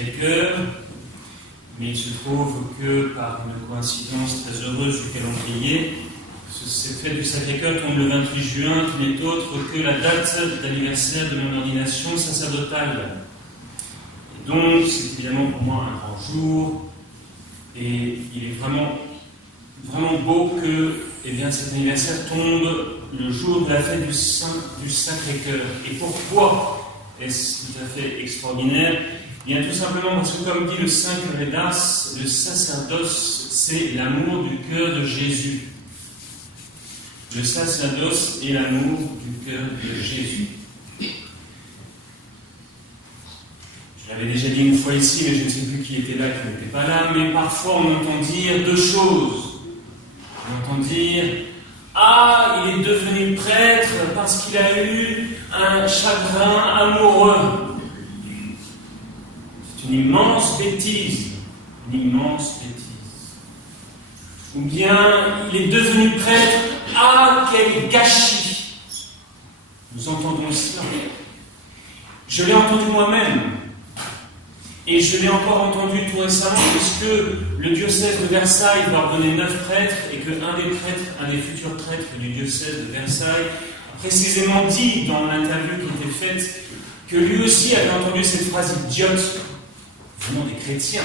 Sacré-Cœur, mais il se trouve que, par une coïncidence très heureuse du calendrier, cette fête du Sacré-Cœur tombe le 28 juin, qui n'est autre que la date d'anniversaire de mon ordination sacerdotale. Et donc, c'est évidemment pour moi un grand jour, et il est vraiment beau que cet anniversaire tombe le jour de la fête du Sacré-Cœur. Et pourquoi est-ce tout à fait extraordinaire? Bien tout simplement parce que, comme dit le Saint Curidas, le sacerdoce, c'est l'amour du cœur de Jésus. Le sacerdoce est l'amour du cœur de Jésus. Je l'avais déjà dit une fois ici, mais je ne sais plus qui était là, qui n'était pas là, mais parfois on entend dire deux choses. On entend dire « Ah, il est devenu prêtre parce qu'il a eu un chagrin amoureux. » C'est une immense bêtise. Une immense bêtise. Ou bien, il est devenu prêtre. Ah, quel gâchis! Nous entendons cela. Je l'ai entendu moi-même. Et je l'ai encore entendu tout récemment, puisque le diocèse de Versailles va ordonner 9 prêtres, et qu'un des futurs prêtres du diocèse de Versailles a précisément dit dans l'interview qui était faite que lui aussi avait entendu cette phrase idiote venant des chrétiens.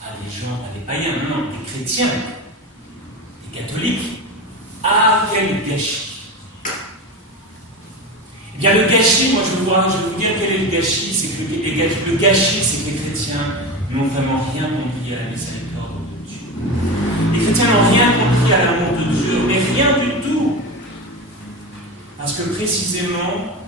Pas des païens, non, des chrétiens, des catholiques. Ah, quel gâchis! Eh bien, le gâchis, moi je vais vous dire quel est le gâchis. C'est que le gâchis, c'est que les chrétiens n'ont vraiment rien compris à la miséricorde de Dieu. Les chrétiens n'ont rien compris à l'amour de Dieu, mais rien du tout. Parce que précisément,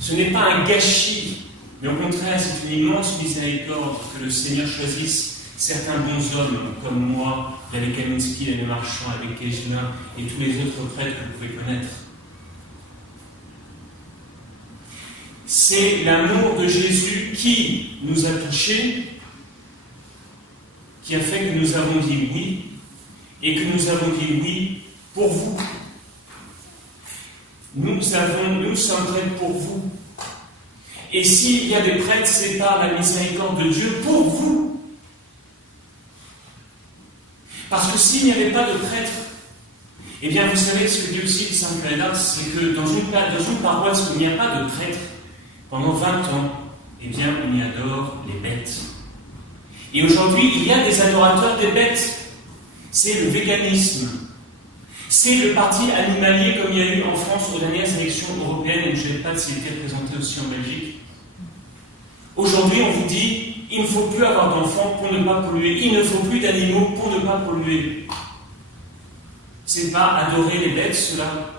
ce n'est pas un gâchis, mais au contraire, c'est une immense miséricorde que le Seigneur choisisse certains bons hommes comme moi, David Kaminski, Daniel Marchand, avec Kejna et tous les autres prêtres que vous pouvez connaître. C'est l'amour de Jésus qui nous a touchés, qui a fait que nous avons dit oui, et que nous avons dit oui pour vous. Nous sommes prêtres pour vous. Et s'il y a des prêtres, c'est par la miséricorde de Dieu pour vous. Parce que s'il n'y avait pas de prêtre, eh bien vous savez ce que dit aussi le Saint Curidas, c'est que dans une paroisse où il n'y a pas de prêtre, pendant 20 ans, eh bien on y adore les bêtes. Et aujourd'hui, il y a des adorateurs des bêtes. C'est le véganisme. C'est le parti animalier comme il y a eu en France aux dernières élections européennes, et je ne sais pas s'il était représenté aussi en Belgique. Aujourd'hui, on vous dit, il ne faut plus avoir d'enfants pour ne pas polluer. Il ne faut plus d'animaux pour ne pas polluer. C'est pas adorer les bêtes, cela.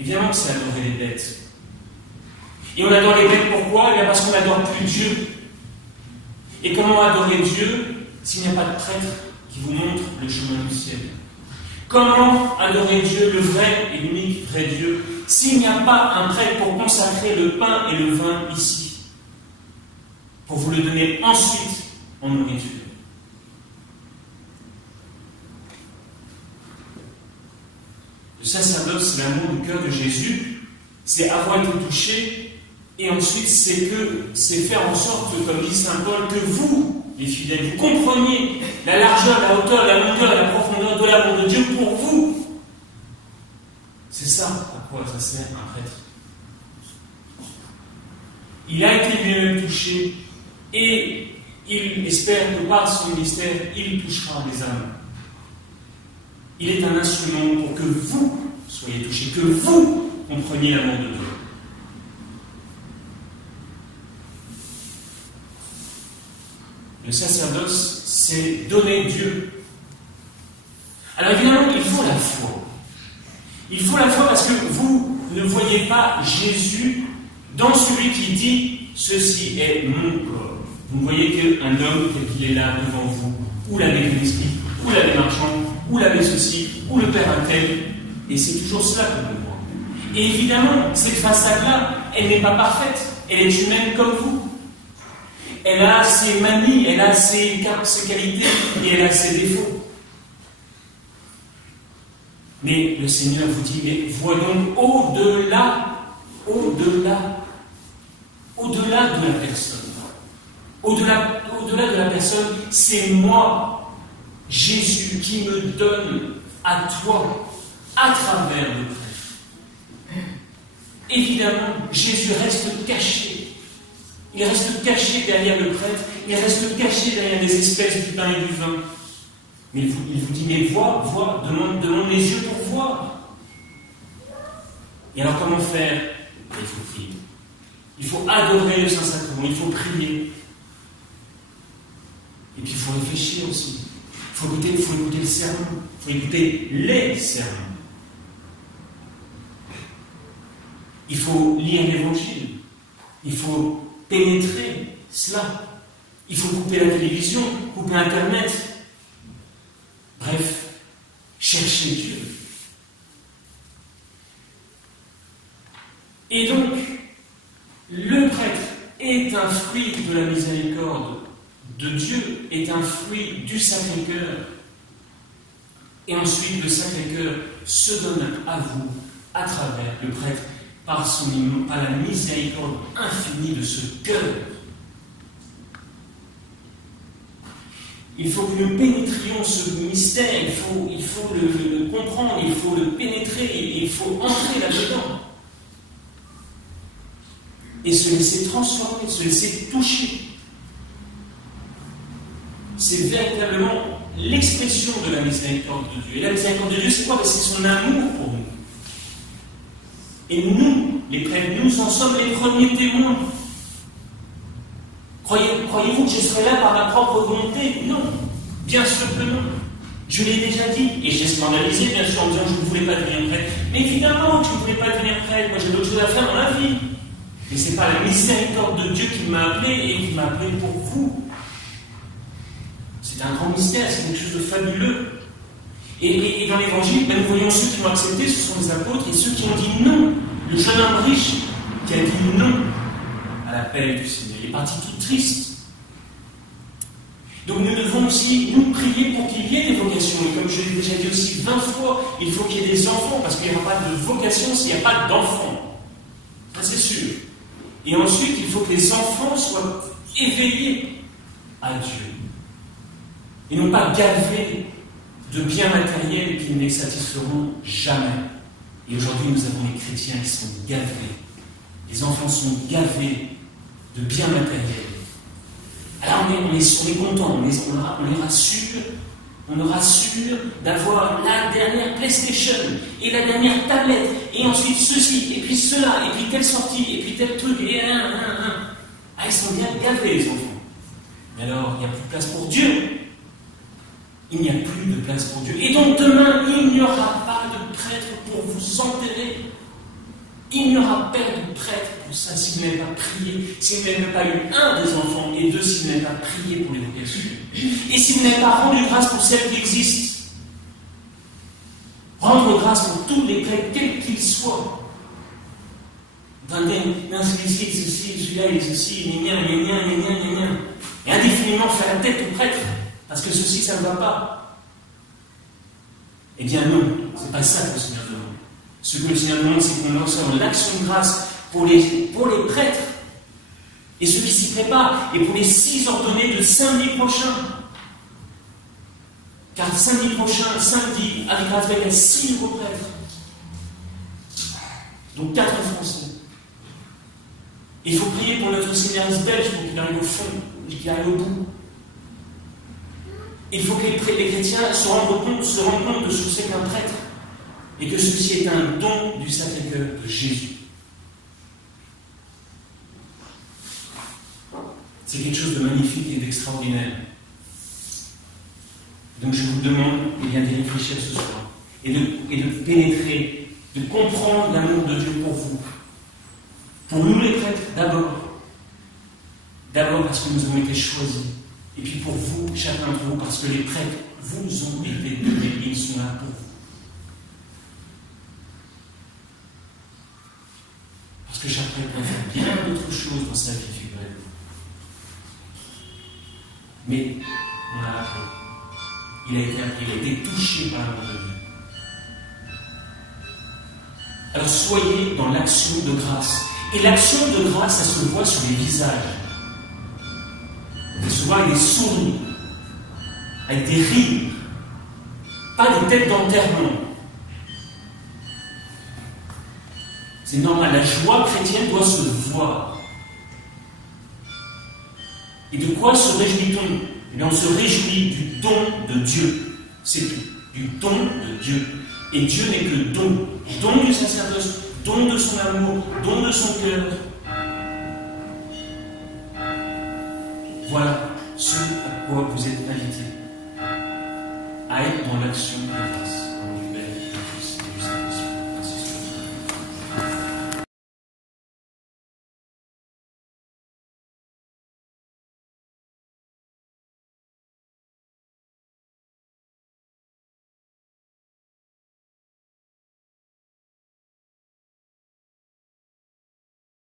Évidemment que c'est adorer les bêtes. Et on adore les bêtes pourquoi? Eh bien parce qu'on n'adore plus Dieu. Et comment adorer Dieu s'il n'y a pas de prêtre qui vous montre le chemin du ciel? Comment adorer Dieu, le vrai et l'unique vrai Dieu, s'il n'y a pas un prêtre pour consacrer le pain et le vin ici, pour vous le donner ensuite en nourriture? Le sacerdoce, c'est l'amour du cœur de Jésus, c'est avoir été touché, et ensuite c'est faire en sorte, comme dit Saint Paul, que vous, les fidèles, vous compreniez la largeur, la hauteur, la longueur et la profondeur de l'amour de Dieu pour vous. C'est ça à quoi ça sert un prêtre. Il a été lui-même touché, et il espère que par son ministère, il touchera les âmes. Il est un instrument pour que vous soyez touchés, que vous compreniez l'amour de Dieu. Le sacerdoce, c'est donner Dieu. Alors évidemment, il faut la foi. Il faut la foi parce que vous ne voyez pas Jésus dans celui qui dit « Ceci est mon corps ». Vous ne voyez qu'un homme tel qu'il est là devant vous, ou l'abbé Kaminski, ou l'abbé Marchand, ou l'abbé ceci, ou le père Intel, et c'est toujours cela que vous voyez. Et évidemment, cette façade-là, elle n'est pas parfaite, elle est humaine comme vous. Elle a ses manies, elle a ses qualités et elle a ses défauts. Mais le Seigneur vous dit, mais voyons au-delà de la personne. Au-delà de la personne, c'est moi, Jésus, qui me donne à toi, à travers le prêtre. Évidemment, Jésus reste caché. Il reste caché derrière le prêtre, il reste caché derrière des espèces du pain et du vin. Mais il vous dit, mais vois, demande les yeux pour voir. Et alors comment faire? Il faut prier. Il faut adorer le Saint-Sacrement, il faut prier. Et puis il faut réfléchir aussi. Il faut écouter le sermon, il faut écouter les sermons. Il faut lire l'Évangile, il faut pénétrer cela. Il faut couper la télévision, couper Internet. Bref, chercher Dieu. Et donc, le prêtre est un fruit de la miséricorde de Dieu, est un fruit du Sacré-Cœur. Et ensuite, le Sacré-Cœur se donne à vous, à travers le prêtre, par la miséricorde infinie de ce cœur. Il faut que nous pénétrions ce mystère, il faut le comprendre, il faut le pénétrer, il faut entrer là-dedans. Et se laisser transformer, se laisser toucher. C'est véritablement l'expression de la miséricorde de Dieu. Et la miséricorde de Dieu, c'est quoi? C'est son amour pour nous. Et nous, les prêtres, nous en sommes les premiers témoins. Croyez-vous que je serai là par ma propre volonté? Non, bien sûr que non. Je l'ai déjà dit, et j'ai scandalisé bien sûr en disant que je ne voulais pas devenir prêtre. Mais évidemment que je ne voulais pas devenir prêtre, moi j'ai d'autres choses à faire dans la vie. Mais ce n'est pas la miséricorde de Dieu qui m'a appelé et qui m'a appelé pour vous. C'est un grand mystère, c'est quelque chose de fabuleux. Et dans l'Évangile, nous voyons ceux qui l'ont accepté, ce sont les apôtres, et ceux qui ont dit non. Le jeune homme riche qui a dit non à l'appel du Seigneur. Il est parti tout triste. Donc nous devons aussi nous prier pour qu'il y ait des vocations. Et comme je l'ai déjà dit aussi 20 fois, il faut qu'il y ait des enfants, parce qu'il n'y aura pas de vocation s'il n'y a pas d'enfants. Ça c'est sûr. Et ensuite, il faut que les enfants soient éveillés à Dieu. Et non pas gavés de biens matériels qui ne les satisferont jamais. Et aujourd'hui, nous avons les chrétiens qui sont gavés. Les enfants sont gavés de biens matériels. Alors on est content, on les rassure d'avoir la dernière PlayStation et la dernière tablette, et ensuite ceci, et puis cela, et puis telle sortie, et puis tel truc, et Ah, ils sont bien gavés, les enfants. Mais alors, il n'y a plus de place pour Dieu. Il n'y a plus de place pour Dieu. Et donc demain, il n'y aura pas de prêtre pour vous enterrer. Il n'y aura pas de prêtre pour ça si vous n'avez pas prié, si vous n'avez pas eu un des enfants, et deux, si vous n'avez pas prié pour les vocations. Et si vous n'avez pas rendu grâce pour celles qui existent. Rendre grâce pour tous les prêtres, quels qu'ils soient. Celui-ci, celui-là, et ceci, et indéfiniment faire la tête au prêtre, parce que ceci, ça ne va pas. Eh bien non, c'est pas ça que le Seigneur demande. Ce que le Seigneur demande, c'est qu'on lance l'action de grâce pour les prêtres, et ceux qui s'y préparent, et pour les 6 ordonnés de samedi prochain. Car samedi prochain, samedi, avec la il y a 6 nouveaux prêtres. Donc 4 Français. Il faut prier pour notre séminariste belge pour qu'il arrive au fond, qu'il arrive au bout. Il faut que les chrétiens se rendent compte de ce que c'est qu'un prêtre et que ceci est un don du Sacré-Cœur de Jésus. C'est quelque chose de magnifique et d'extraordinaire. Donc je vous demande d'y réfléchir ce soir et de pénétrer, de comprendre l'amour de Dieu pour vous. Pour nous les prêtres, d'abord parce que nous avons été choisis, et puis pour vous, chacun d'entre vous, parce que les prêtres vous ont été donnés, ils sont là pour vous. Parce que chaque prêtre peut faire bien d'autres choses dans sa vie, figurez-vous. Mais on a appris. Il a été touché par l'amour de Dieu. Alors soyez dans l'action de grâce. Et l'action de grâce, ça se voit sur les visages. recevoir avec des sourires, avec des rires, pas des têtes d'enterrement. C'est normal, la joie chrétienne doit se voir. Et de quoi se réjouit-on? Eh bien, on se réjouit du don de Dieu. C'est tout. Du don de Dieu. Et Dieu n'est que don. Don du sacerdoce, don de son amour, don de son cœur. Voilà ce à quoi vous êtes invités. À être dans l'action de grâce.